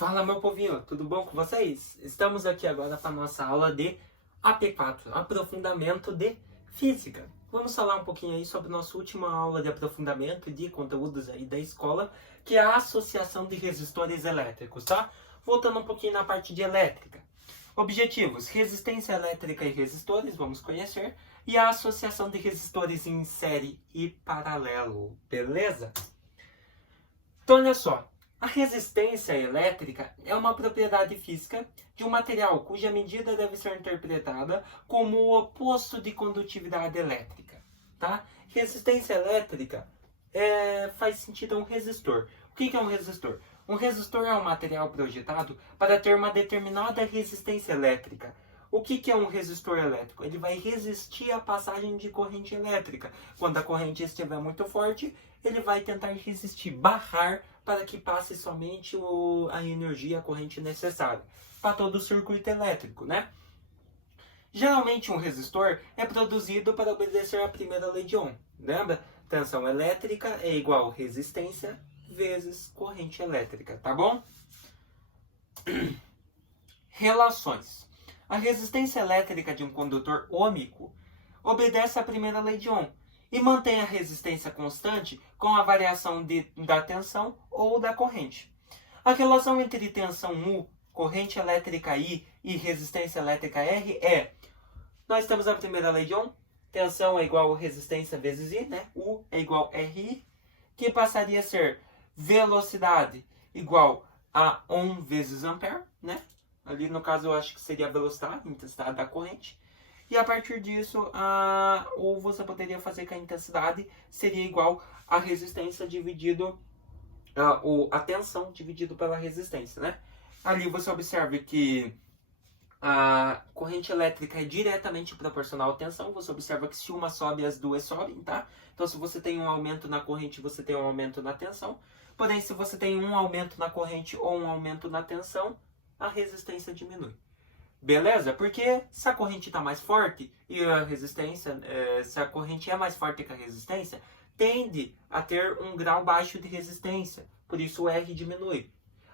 Fala, meu povinho, tudo bom com vocês? Estamos aqui agora para a nossa aula de AP4, aprofundamento de física. Vamos falar um pouquinho aí sobre nossa última aula de aprofundamento de conteúdos aí da escola, que é a associação de resistores elétricos, tá? Voltando um pouquinho na parte de elétrica. Objetivos: resistência elétrica e resistores, vamos conhecer, e a associação de resistores em série e paralelo, beleza? Então, olha só. A resistência elétrica é uma propriedade física de um material cuja medida deve ser interpretada como o oposto de condutividade elétrica. Tá? Resistência elétrica faz sentido a um resistor. O que é um resistor? Um resistor é um material projetado para ter uma determinada resistência elétrica. O que é um resistor elétrico? Ele vai resistir à passagem de corrente elétrica. Quando a corrente estiver muito forte, ele vai tentar resistir, barrar, para que passe somente a energia, a corrente necessária para todo o circuito elétrico, né? Geralmente um resistor é produzido para obedecer à primeira lei de Ohm. Lembra? Tensão elétrica é igual resistência vezes corrente elétrica, tá bom? Relações. A resistência elétrica de um condutor ôhmico obedece à primeira lei de Ohm e mantém a resistência constante com a variação da tensão ou da corrente. A relação entre tensão U, corrente elétrica I e resistência elétrica R é: nós temos a primeira lei de Ohm, tensão é igual a resistência vezes I, né? U é igual a RI, que passaria a ser velocidade igual a Ohm vezes ampere, né? Ali no caso eu acho que seria a velocidade, a intensidade da corrente. E a partir disso, ou você poderia fazer que a intensidade seria igual a resistência dividido, a tensão dividido pela resistência, né? Ali você observa que a corrente elétrica é diretamente proporcional à tensão. Você observa que se uma sobe, as duas sobem, tá? Então, se você tem um aumento na corrente, você tem um aumento na tensão. Porém, se você tem um aumento na corrente ou um aumento na tensão, a resistência diminui. Beleza? Porque se a corrente está mais forte e a resistência, se a corrente é mais forte que a resistência, tende a ter um grau baixo de resistência. Por isso o R diminui.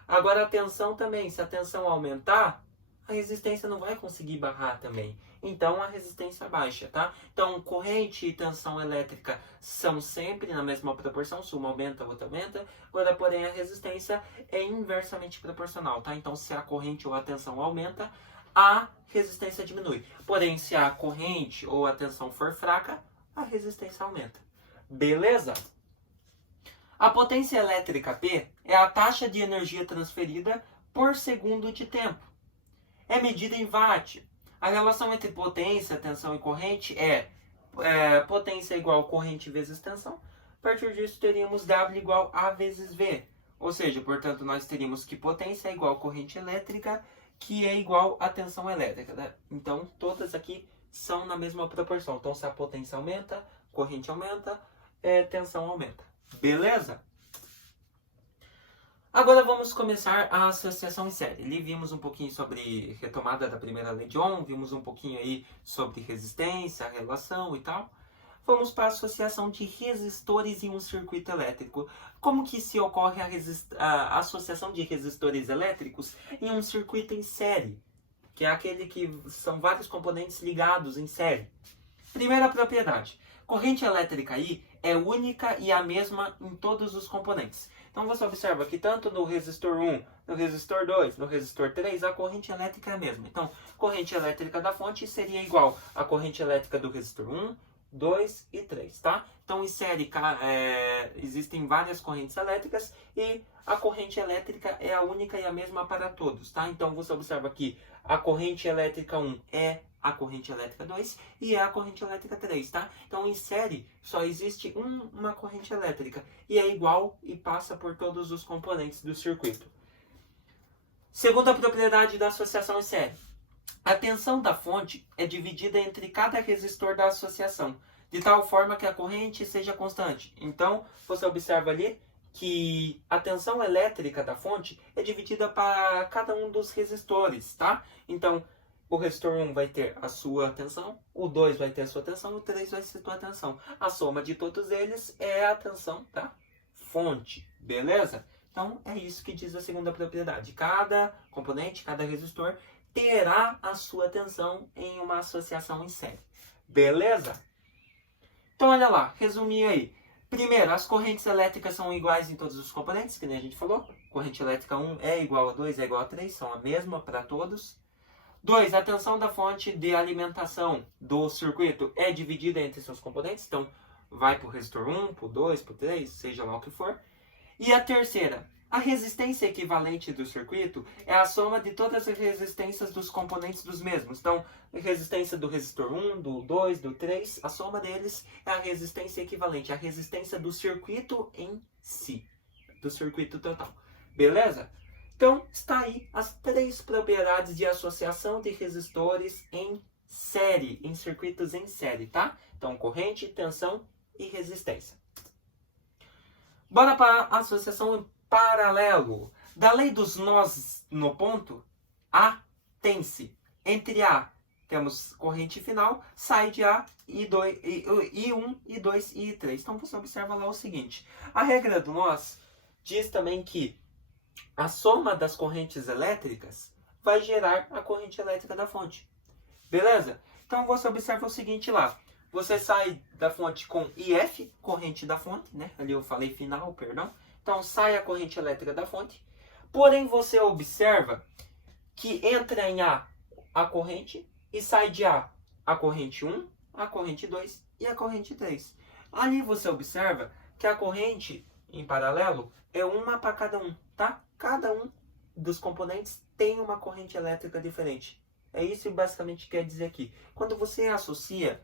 Agora a tensão também. Se a tensão aumentar, a resistência não vai conseguir barrar também. Então a resistência baixa, tá? Então corrente e tensão elétrica são sempre na mesma proporção. Se uma aumenta, a outra aumenta. Agora, porém, a resistência é inversamente proporcional, tá? Então se a corrente ou a tensão aumenta, a resistência diminui. Porém, se a corrente ou a tensão for fraca, a resistência aumenta. Beleza? A potência elétrica P é a taxa de energia transferida por segundo de tempo. É medida em watt. A relação entre potência, tensão e corrente é potência igual corrente vezes tensão. A partir disso, teríamos W igual A vezes V. Ou seja, portanto, nós teríamos que potência é igual corrente elétrica, que é igual a tensão elétrica, né? Então, todas aqui são na mesma proporção. Então, se a potência aumenta, corrente aumenta, tensão aumenta. Beleza? Agora vamos começar a associação em série. Ali vimos um pouquinho sobre retomada da primeira lei de Ohm, vimos um pouquinho aí sobre resistência, relação e tal. Vamos para a associação de resistores em um circuito elétrico. Como que se ocorre a associação de resistores elétricos em um circuito em série? Que é aquele que são vários componentes ligados em série. Primeira propriedade. Corrente elétrica I é única e a mesma em todos os componentes. Então você observa que tanto no resistor 1, no resistor 2, no resistor 3, a corrente elétrica é a mesma. Então, corrente elétrica da fonte seria igual à corrente elétrica do resistor 1, 2 e 3, tá? Então, em série, existem várias correntes elétricas e a corrente elétrica é a única e a mesma para todos, tá? Então, você observa que a corrente elétrica 1 é a corrente elétrica 2 e é a corrente elétrica 3, tá? Então, em série, só existe uma corrente elétrica e é igual e passa por todos os componentes do circuito. Segunda propriedade da associação em série. A tensão da fonte é dividida entre cada resistor da associação, de tal forma que a corrente seja constante. Então, você observa ali que a tensão elétrica da fonte é dividida para cada um dos resistores, tá? Então, o resistor 1 vai ter a sua tensão, o 2 vai ter a sua tensão, o 3 vai ter a sua tensão. A soma de todos eles é a tensão da fonte, beleza? Então, é isso que diz a segunda propriedade. Cada componente, cada resistor, terá a sua tensão em uma associação em série. Beleza? Então, olha lá, resumir aí. Primeiro, as correntes elétricas são iguais em todos os componentes, que nem a gente falou. Corrente elétrica 1 é igual a 2, é igual a 3, são a mesma para todos. 2, a tensão da fonte de alimentação do circuito é dividida entre seus componentes. Então, vai para o resistor 1, para o 2, para o 3, seja lá o que for. E a terceira, a resistência equivalente do circuito é a soma de todas as resistências dos componentes dos mesmos. Então, a resistência do resistor 1, do 2, do 3, a soma deles é a resistência equivalente, a resistência do circuito em si, do circuito total. Beleza? Então, está aí as 3 propriedades de associação de resistores em série, em circuitos em série, tá? Então, corrente, tensão e resistência. Bora para a associação em paralelo. Da lei dos nós no ponto, A tem-se. Entre A, temos corrente final, sai de A, I1, I2 e I3. Então, você observa lá o seguinte. A regra do nós diz também que a soma das correntes elétricas vai gerar a corrente elétrica da fonte. Beleza? Então, você observa o seguinte lá. Você sai da fonte com IF, corrente da fonte, né? Ali eu falei final, perdão. Então, sai a corrente elétrica da fonte. Porém, você observa que entra em A corrente e sai de A corrente 1, a corrente 2 e a corrente 3. Ali você observa que a corrente em paralelo é uma para cada um, tá? Cada um dos componentes tem uma corrente elétrica diferente. É isso que basicamente quer dizer aqui. Quando você associa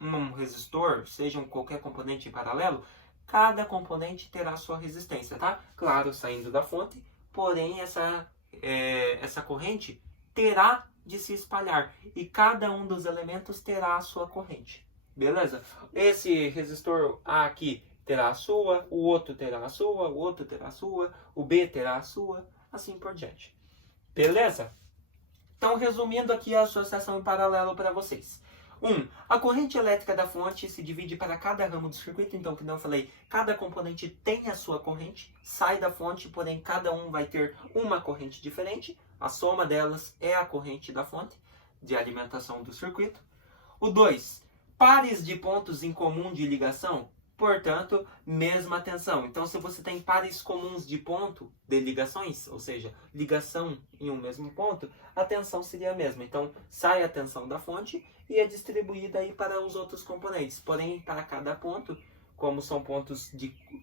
um resistor, seja qualquer componente em paralelo, cada componente terá sua resistência, tá? Claro, saindo da fonte, porém essa corrente terá de se espalhar e cada um dos elementos terá a sua corrente. Beleza? Esse resistor A aqui terá a sua, o outro terá a sua, o outro terá a sua, o B terá a sua, assim por diante. Beleza? Então, resumindo aqui a associação em paralelo para vocês. 1. A corrente elétrica da fonte se divide para cada ramo do circuito. Então, como eu falei, cada componente tem a sua corrente, sai da fonte, porém cada um vai ter uma corrente diferente. A soma delas é a corrente da fonte de alimentação do circuito. O 2. Pares de pontos em comum de ligação, portanto, mesma tensão. Então, se você tem pares comuns de ponto de ligações, ou seja, ligação em um mesmo ponto, a tensão seria a mesma. Então, sai a tensão da fonte e é distribuída aí para os outros componentes. Porém, para cada ponto, como são pontos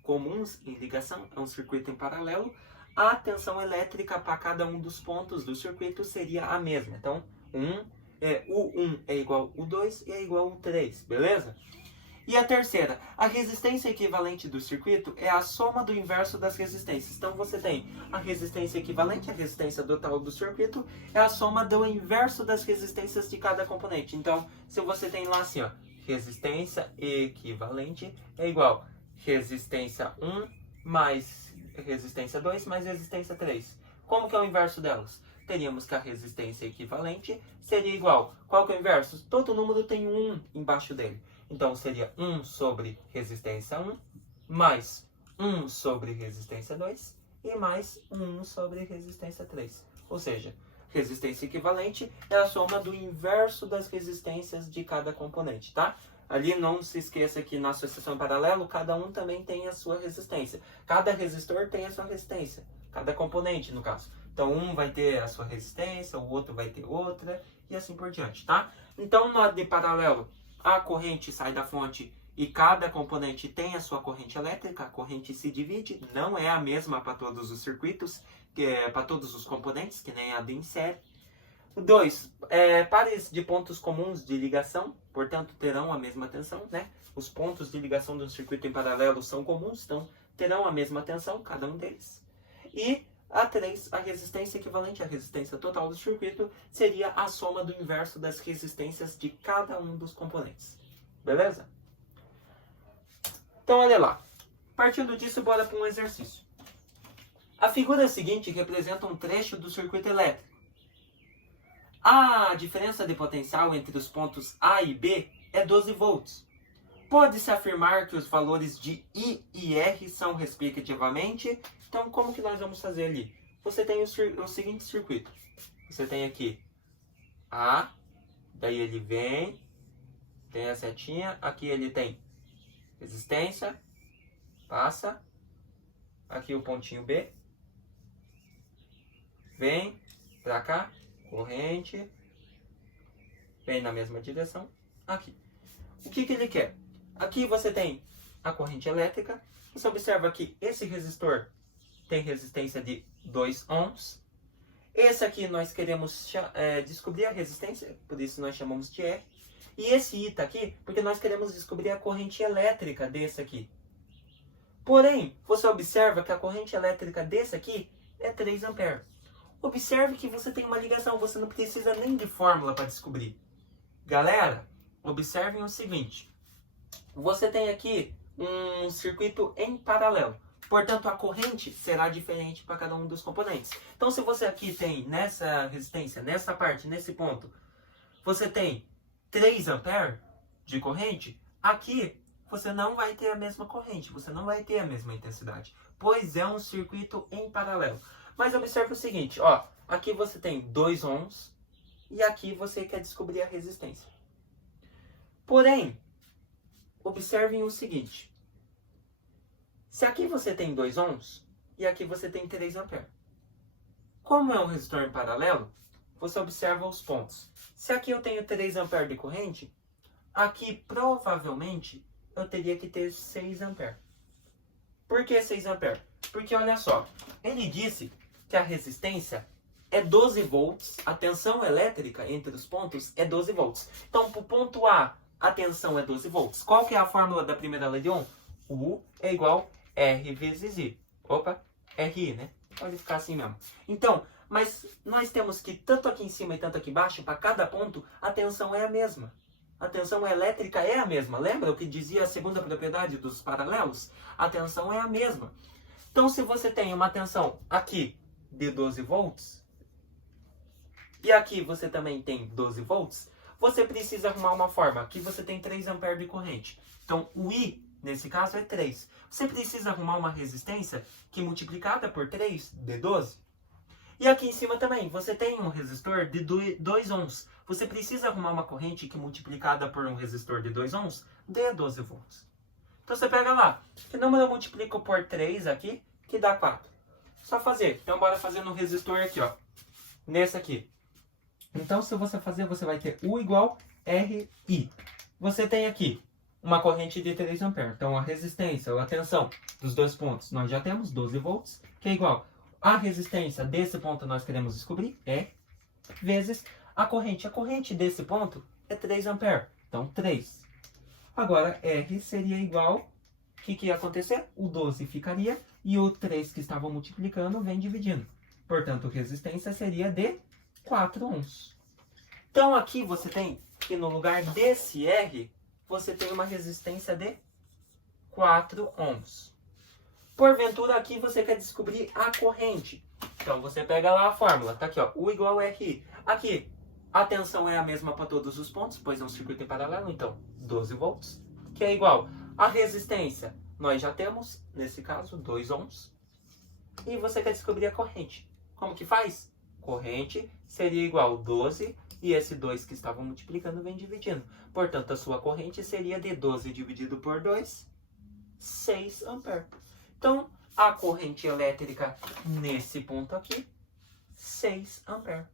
comuns em ligação, é um circuito em paralelo, a tensão elétrica para cada um dos pontos do circuito seria a mesma. Então, o 1 é igual ao 2 e é igual ao 3, beleza? E a terceira, a resistência equivalente do circuito é a soma do inverso das resistências. Então você tem a resistência equivalente, a resistência total do circuito, é a soma do inverso das resistências de cada componente. Então, se você tem lá assim, ó, resistência equivalente é igual resistência 1 mais resistência 2 mais resistência 3. Como que é o inverso delas? Teríamos que a resistência equivalente seria igual. Qual que é o inverso? Todo número tem um 1 embaixo dele. Então, seria 1 sobre resistência 1, mais 1 sobre resistência 2 e mais 1 sobre resistência 3. Ou seja, resistência equivalente é a soma do inverso das resistências de cada componente, tá? Ali não se esqueça que na associação paralelo, cada um também tem a sua resistência. Cada resistor tem a sua resistência. Cada componente, no caso. Então, um vai ter a sua resistência, o outro vai ter outra, e assim por diante, tá? Então, no de paralelo, a corrente sai da fonte e cada componente tem a sua corrente elétrica, a corrente se divide, não é a mesma para todos os circuitos, para todos os componentes, que nem a de em série. 2. Pares de pontos comuns de ligação, portanto, terão a mesma tensão, né? Os pontos de ligação do circuito em paralelo são comuns, então terão a mesma tensão, cada um deles. E a 3, a resistência equivalente à resistência total do circuito seria a soma do inverso das resistências de cada um dos componentes. Beleza? Então, olha lá. Partindo disso, bora para um exercício. A figura seguinte representa um trecho do circuito elétrico. A diferença de potencial entre os pontos A e B é 12 volts. Pode-se afirmar que os valores de I e R são respectivamente. Então, como que nós vamos fazer ali? Você tem o seguinte circuito. Você tem aqui A, daí ele vem, tem a setinha, aqui ele tem resistência, passa, aqui o pontinho B, vem pra cá, corrente, vem na mesma direção, aqui. O que ele quer? Aqui você tem a corrente elétrica. Você observa que esse resistor tem resistência de 2 ohms. Esse aqui nós queremos descobrir a resistência, por isso nós chamamos de R. E esse I está aqui porque nós queremos descobrir a corrente elétrica desse aqui. Porém, você observa que a corrente elétrica desse aqui é 3 amperes. Observe que você tem uma ligação, você não precisa nem de fórmula para descobrir. Galera, observem o seguinte. Você tem aqui um circuito em paralelo. Portanto, a corrente será diferente para cada um dos componentes. Então, se você aqui tem nessa resistência, nessa parte, nesse ponto, você tem 3 amperes de corrente, aqui você não vai ter a mesma corrente, você não vai ter a mesma intensidade, pois é um circuito em paralelo. Mas observe o seguinte, ó, aqui você tem 2 ohms e aqui você quer descobrir a resistência. Porém, observem o seguinte. Se aqui você tem 2 ohms e aqui você tem 3 amperes. Como é um resistor em paralelo, você observa os pontos. Se aqui eu tenho 3 amperes de corrente, aqui provavelmente eu teria que ter 6 amperes. Por que 6 amperes? Porque olha só, ele disse que a resistência é 12 volts, a tensão elétrica entre os pontos é 12 volts. Então, para o ponto A, a tensão é 12 volts. Qual que é a fórmula da primeira lei de Ohm? U é igual a R vezes I. Opa, RI, né? Pode ficar assim mesmo. Então, mas nós temos que tanto aqui em cima e tanto aqui embaixo, para cada ponto, a tensão é a mesma. A tensão elétrica é a mesma. Lembra o que dizia a segunda propriedade dos paralelos? A tensão é a mesma. Então, se você tem uma tensão aqui de 12 volts, e aqui você também tem 12 volts, você precisa arrumar uma forma. Aqui você tem 3 amperes de corrente. Então, o I, nesse caso, é 3. Você precisa arrumar uma resistência que multiplicada por 3 dê 12. E aqui em cima também, você tem um resistor de 2 ohms. Você precisa arrumar uma corrente que multiplicada por um resistor de 2 ohms dê 12 volts. Então você pega lá, que número eu multiplico por 3 aqui, que dá 4. Só fazer. Então bora fazer no resistor aqui, ó. Nesse aqui. Então se você fazer, você vai ter U igual RI. Você tem aqui uma corrente de 3 amperes. Então a resistência, ou a tensão dos dois pontos, nós já temos 12 volts, que é igual a resistência desse ponto nós queremos descobrir, vezes a corrente. A corrente desse ponto é 3 amperes. Então 3. Agora R seria igual, o que ia acontecer? O 12 ficaria e o 3 que estava multiplicando vem dividindo. Portanto, resistência seria de 4 ohms. Então aqui você tem que no lugar desse R, você tem uma resistência de 4 ohms. Porventura aqui você quer descobrir a corrente. Então você pega lá a fórmula, tá aqui ó, U igual a RI. Aqui a tensão é a mesma para todos os pontos, pois é um circuito em paralelo, então 12 volts, que é igual a resistência. Nós já temos, nesse caso, 2 ohms. E você quer descobrir a corrente. Como que faz? Corrente seria igual a 12 e esse 2 que estava multiplicando vem dividindo. Portanto, a sua corrente seria de 12 dividido por 2, 6 amperes. Então, a corrente elétrica nesse ponto aqui, 6 amperes.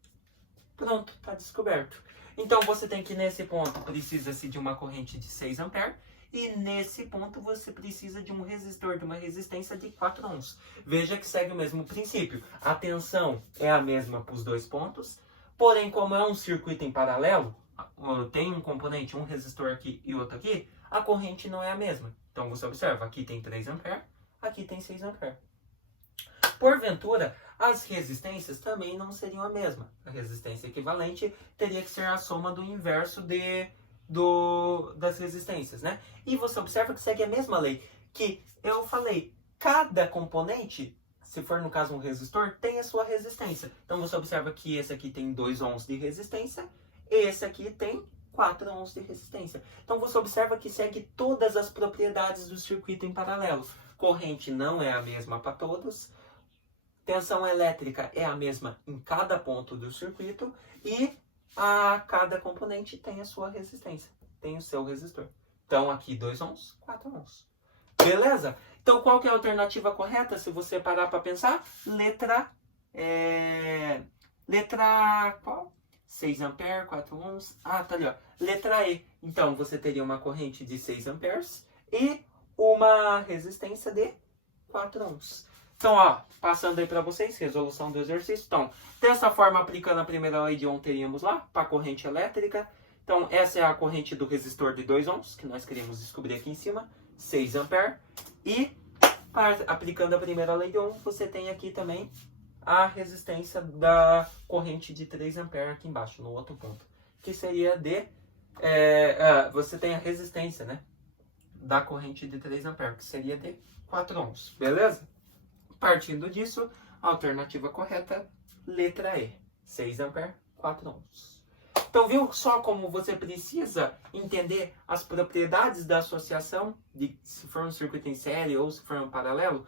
Pronto, está descoberto. Então, você tem que nesse ponto precisa-se de uma corrente de 6 amperes. E nesse ponto você precisa de um resistor, de uma resistência de 4 ohms. Veja que segue o mesmo princípio. A tensão é a mesma para os dois pontos. Porém, como é um circuito em paralelo, tem um componente, um resistor aqui e outro aqui, a corrente não é a mesma. Então você observa, aqui tem 3 amperes, aqui tem 6 amperes. Porventura, as resistências também não seriam a mesma. A resistência equivalente teria que ser a soma do inverso das resistências, né? E você observa que segue a mesma lei, que eu falei, cada componente, se for no caso um resistor, tem a sua resistência. Então você observa que esse aqui tem 2 ohms de resistência, esse aqui tem 4 ohms de resistência. Então você observa que segue todas as propriedades do circuito em paralelo. Corrente não é a mesma para todos. Tensão elétrica é a mesma em cada ponto do circuito. E cada componente tem a sua resistência. Tem o seu resistor. Então aqui 2 ohms, 4 ohms. Beleza? Então qual que é a alternativa correta? Se você parar para pensar, letra qual? 6 amperes, 4 ohms. Ah, tá ali, ó. Letra E. Então, você teria uma corrente de 6 amperes e uma resistência de 4 ohms. Então, ó, passando aí para vocês, resolução do exercício. Então, dessa forma, aplicando a primeira lei de Ohm, teríamos lá, para a corrente elétrica. Então, essa é a corrente do resistor de 2 ohms, que nós queríamos descobrir aqui em cima, 6 amperes. E, aplicando a primeira lei de Ohm, você tem aqui também a resistência da corrente de 3 amperes aqui embaixo, no outro ponto. Que seria de... você tem a resistência, né? Da corrente de 3 amperes, que seria de 4 ohms. Beleza? Partindo disso, a alternativa correta, letra E. 6 amperes, 4 ohms. Então, viu só como você precisa entender as propriedades da associação, de se for um circuito em série ou se for um paralelo?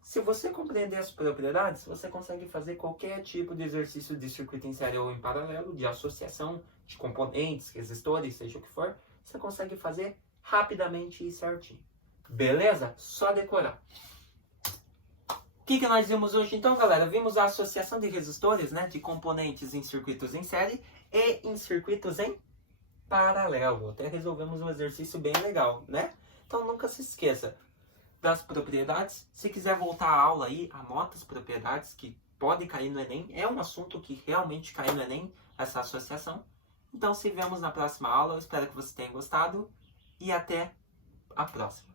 Se você compreender as propriedades, você consegue fazer qualquer tipo de exercício de circuito em série ou em paralelo, de associação de componentes, resistores, seja o que for, você consegue fazer rapidamente e certinho. Beleza? Só decorar. O que nós vimos hoje então, galera? Vimos a associação de resistores, né, de componentes em circuitos em série e em circuitos em paralelo. Até resolvemos um exercício bem legal, né? Então nunca se esqueça das propriedades. Se quiser voltar à aula aí, anota as propriedades que podem cair no Enem. É um assunto que realmente cai no Enem, essa associação. Então, se vemos na próxima aula, eu espero que você tenha gostado e até a próxima.